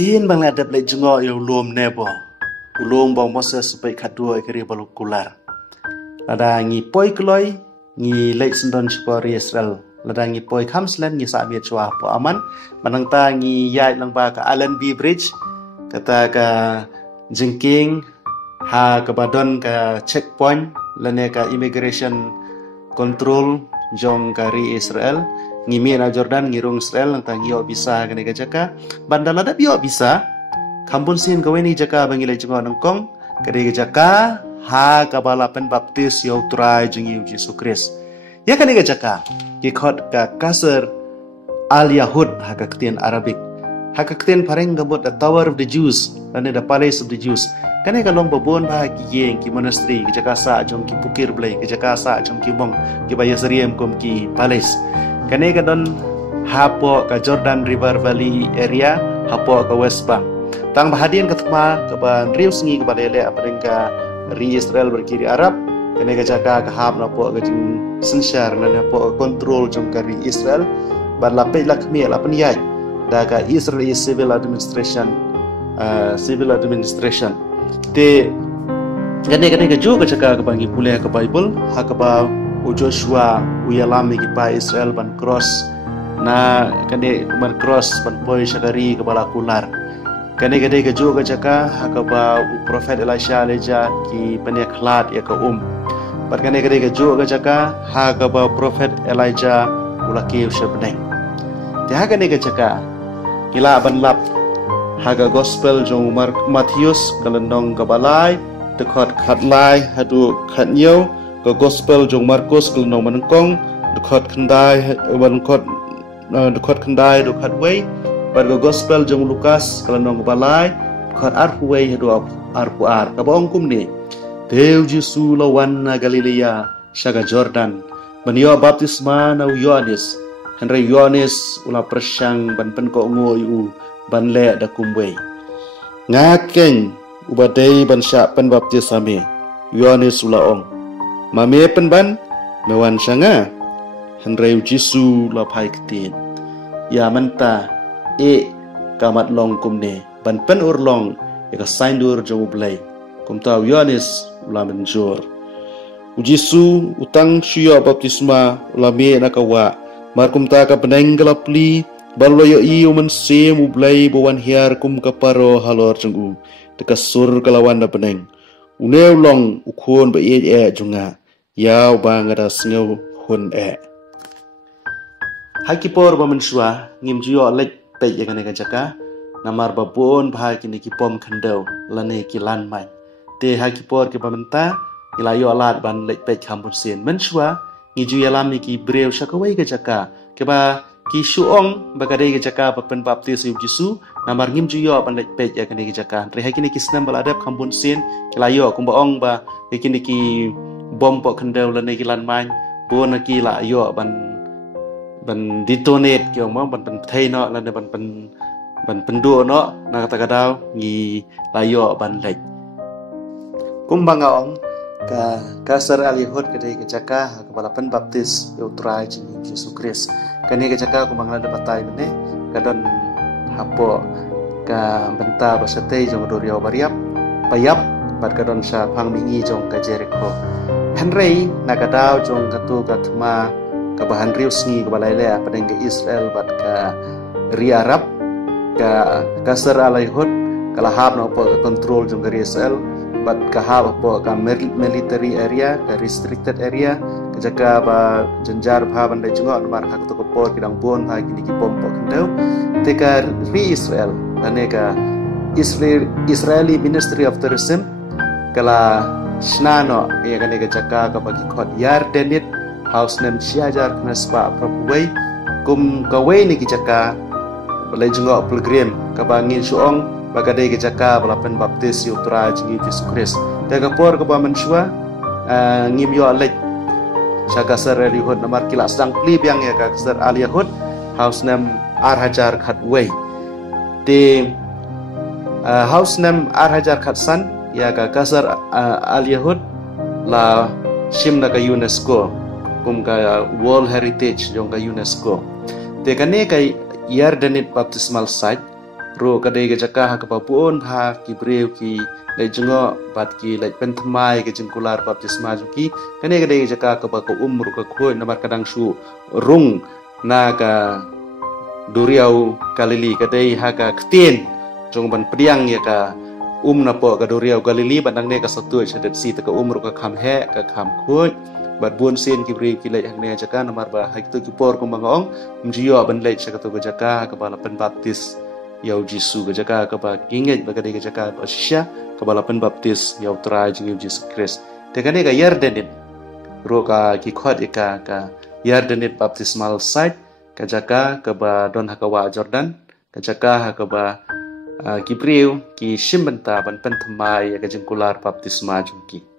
tin bang ada play jengo yo ulum nebo ulum bang Moses supaya kadua ikari balukular lada ngi poi kloi ngi lek sendon spori Israel lada ngi poi kamslen ngi sabia chua po aman manangta ngi yai lang ba ka Allen B Bridge kata ka jengking ha ka badon ka checkpoint lane ka immigration control jong kari Israel ngimi na Jordan ngirung Israel nang ngio bisa kene ka jaka bandala da bio bisa kampun sin ka weni jaka bangile jengo nangkong kare ka jaka ha ka balapen baptis yo trai jengi Yesus Kristus ya kene ka jaka ki khot ka kasar al yahud ha ka ktien Arabic ha ka ktien pareng gabot the Tower of the Jews and the Palace of the Jews kane ka long babon ba ki yeng ki monastery ki jaka sa jong ki pukir blai ki jaka sa jong ki bong ki bayasriem kom ki palace kane ka don hapo ka Jordan River Valley area hapo ka West Bank tang bahadian katma ka ban rius ngi ka balele apeng ka ri Israel berkiri Arab kane ka jaka ka hab na po ka jing sinshar na po control jong ka ri Israel ban lape lakmi lapen yai da ka Israel civil administration te kane ka jo ka jaka ka bangi pule ka Bible ha ka ba u Joshua u yalami ki pa Israel ban cross na kane ban cross ban poi shagari ka bala kular kane ka jo ka jaka ha ka ba u prophet Elisha leja ki pania khlat ya ka par kane ka jo ka jaka ha ka ba prophet Elijah ulaki ushabnai te ha kane ka jaka kila ban lap ha ka gospel jong Matthews kalandong ka balai dekhot khatlai hadu khatnyo ka gospel jong Markus kalandong manengkong dekhot khandai dekhot khandai do khatwei par ka gospel jong Lukas kalandong balai dekhot arhuwei hadu arpuar ka bong kumni Deu Jesu lawan na Galilea shaga Jordan banyo baptisma na Yohanes Henry Yohanes ula persyang ban penko ngoi u ban le da kumwei ngakeng ubadei ban sya pen baptisame Yohanes ula ong mame pen ban mewan syanga Henry Jesu la pai ketin ya menta kamat long kumne ban pen urlong ya ka saindur jong blai kumta Yohanes ula menjur Jesu utang syua baptisma ula me nakawa markum ta ka penenggalapli baloyo i uman sem ublai bawan hiar kum kaparo halor jenggu teka sur kalawan da peneng uneu long ukhon ba junga yaw bangada sngew hun hakipor ba mensua ngimjuyo lek pe yakane ka jaka namar babon bha kini ki pom khandau lane ki lan mai te hakipor ke pamenta ilayo alat ban lek pe kampun sen mensua ngiju yalam ki brew shakawai ka jaka ke ba ki shuong bagade ke jaka papen baptis yu Jesu namar ngim juyo ban lek pe ya kene ke jaka re hakini ki snam baladap kampun sen kilayo kumba ong ba kini ki bom po khandau lane ki lan man bon ki la yo ban detonate ki ong ban thai no lane ban pendu no na kata kadau ngi layo ban lek kumbanga ong ka kasar alihot kedai ke jaka kepala pen baptis yo trai jing Yesus Kristus kane ke jaka kumbang lada batai mene kadon hapo ka benta basate jong dorio bariap payap bat kadon sha phang mingi jong ka Jericho Henry nakadau jong katu katma ka bahan rius ngi ka balai padeng ke Israel bat ka ri Arab ka kasar alihot kala hab no po control jong ka Israel bat kahab po ka military area ka restricted area kajaka ba janjar bha ban dai jungo mar hak to ko por kidang bon ha kini ki pom po kandau teka ri Israel aneka Israeli Ministry of Tourism kala snano ya kaneka jaka ka bagi khot yar denit house name siajar knaspa propway kum kawai ni ki jaka balai jungo pilgrim ka bangin suong bagade ke jaka balapen baptis yu tra jingi Yesus Kristus tega por ka mensua ngim yo alek shaka sar rihut namar kila sang pli biang ya ka sar aliyahut house name Arhajar Khatway te house name Arhajar Khatsan ya ka kasar aliyahut la shimna ka UNESCO kum ka World Heritage jong ka UNESCO te kane kai yar denit baptismal site ro kadai ke jaka ha kepapuon ha ki breu ki lai jengo bat ki lai pentamai ke jingkular baptisma juki kane kadai ke jaka ke ko umur ke khoi namar kadang su rung na ka duriau Galili kadai ha ka ktien jong ban priang ya ka na po ka duriau Galili bandang ne ka satu chadet si ta ka umur ka kham he ka kham khoi bat buon sen ki breu ki lai hak ne jaka namar ba hak tu ki por ko mangong mjio ban lai chaka to ka jaka ka bala pen baptis yau Jisu ke jaka ke ba kinget ba kadai ke jaka ba shisha ke bala pen baptis yau trai jing Jesus Christ te kane ka yardenit ro ka ki khot ka yardenit baptismal site ka jaka ke ba don hakawa Jordan ka jaka ke ba ki priu ki shimbenta ban pen thamai ka jingkular baptisma jungki